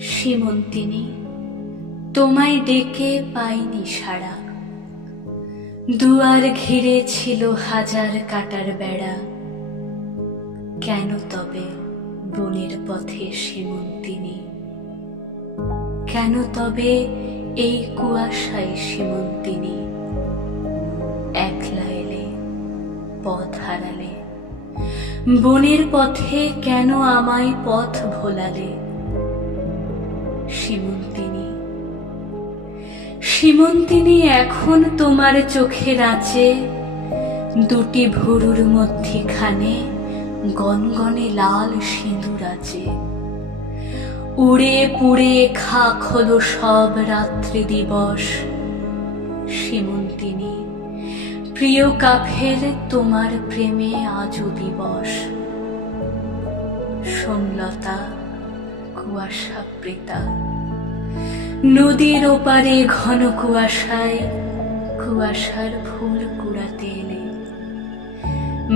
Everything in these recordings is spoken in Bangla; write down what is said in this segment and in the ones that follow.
সীমন্তিনী, তোমায় ডেকে পাইনি সাড়া। দুয়ার ঘিরে ছিল হাজার কাটার বেড়া। কেন তবে বনের পথে সীমন্তিনী? কেন তবে এই কুয়াশায় সীমন্তিনী? একলা এলে, পথ হারালে, বনের পথে কেন আমায় পথ ভোলালে? সীমন্তিনী, সীমন্তিনী, এখন তোমার চোখের আঁচে দুটি ভুরুর মধ্যিখানে গনগনে লাল সিঁদুর আছে। উড়ে পুড়ে খাক হলো সব রাত্রি দিবস। সীমন্তিনী, প্রিয় কাফের তোমার প্রেমে আজও দিবস। সোমলতা কুয়াশাবৃতা, নদীর ওপারে ঘন কুয়াশায় কুয়াশার ফুল কুড়াতে এলে।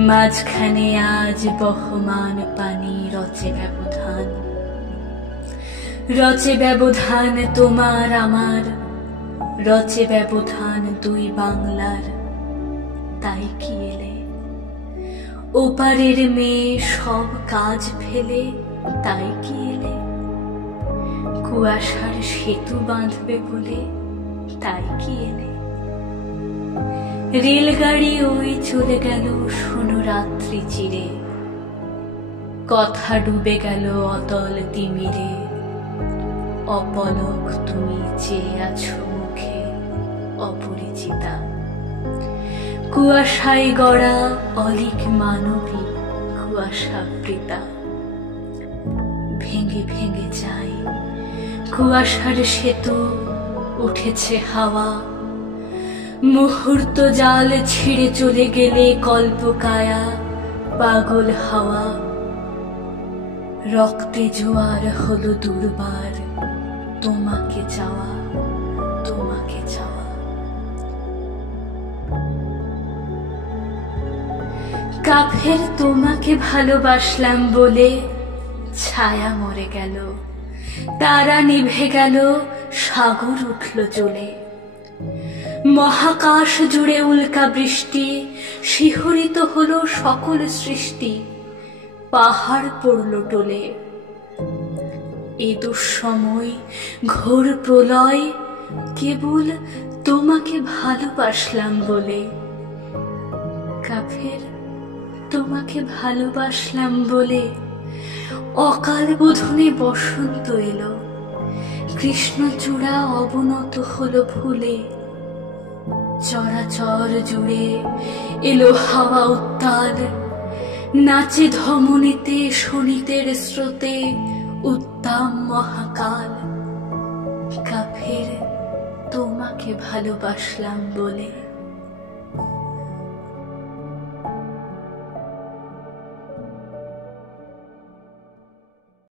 মাঝখানে আজ বহমান পানি, রচে ব্যবধান, রচে ব্যবধান তোমার আমার, রচে ব্যবধান দুই বাংলার। তাই কি এলে ওপারের মেয়ে সব কাজ ফেলে? তাই কি এলে কুয়াশার সেতু বাঁধবে বলে? তাই কি এলে রেলগাড়ি ওই চলে গেল শোনো রাত্রি চিরে। কথা ডুবে গেল অতল তিমিরে। অপলক তুমি চেয়ে আছো মুখে অপরিচিতা। কুয়াশায় গড়া অলিক মানবী কুয়াশাবৃতা। ভেঙে ভেঙে যায় কুয়াশার সেতু, উঠেছে হাওয়া। মুহূর্ত জাল ছিঁড়ে চলে গেলে কল্পকায়া পাগল হাওয়া। রক্তে জোয়ার হলো দুর্বার, তোমাকে চাওয়া, তোমাকে চাওয়া। কাফের, তোমাকে ভালোবাসলাম বলে ছায়া মরে গেল, তারা নিভে গেল, সাগর উঠল জ্বলে। মহাকাশ জুড়ে উল্কা বৃষ্টি, শিহরিত হলো সকল সৃষ্টি। পাহাড় পড়ল টলে। এ দুঃসময় ঘোর প্রলয় কেবল তোমাকে ভালোবাসলাম বলে। কাফের, তোমাকে ভালোবাসলাম বলে অকাল বোধনে বসন্ত এলো। কৃষ্ণচূড়া অবনত হলো ফুলে। চরাচর জুড়ে এলো হাওয়া উত্তাল। নাচে ধমনীতে শোণিতের স্রোতে উত্তাম মহাকাল। কাফের, তোমাকে ভালোবাসলাম বলে।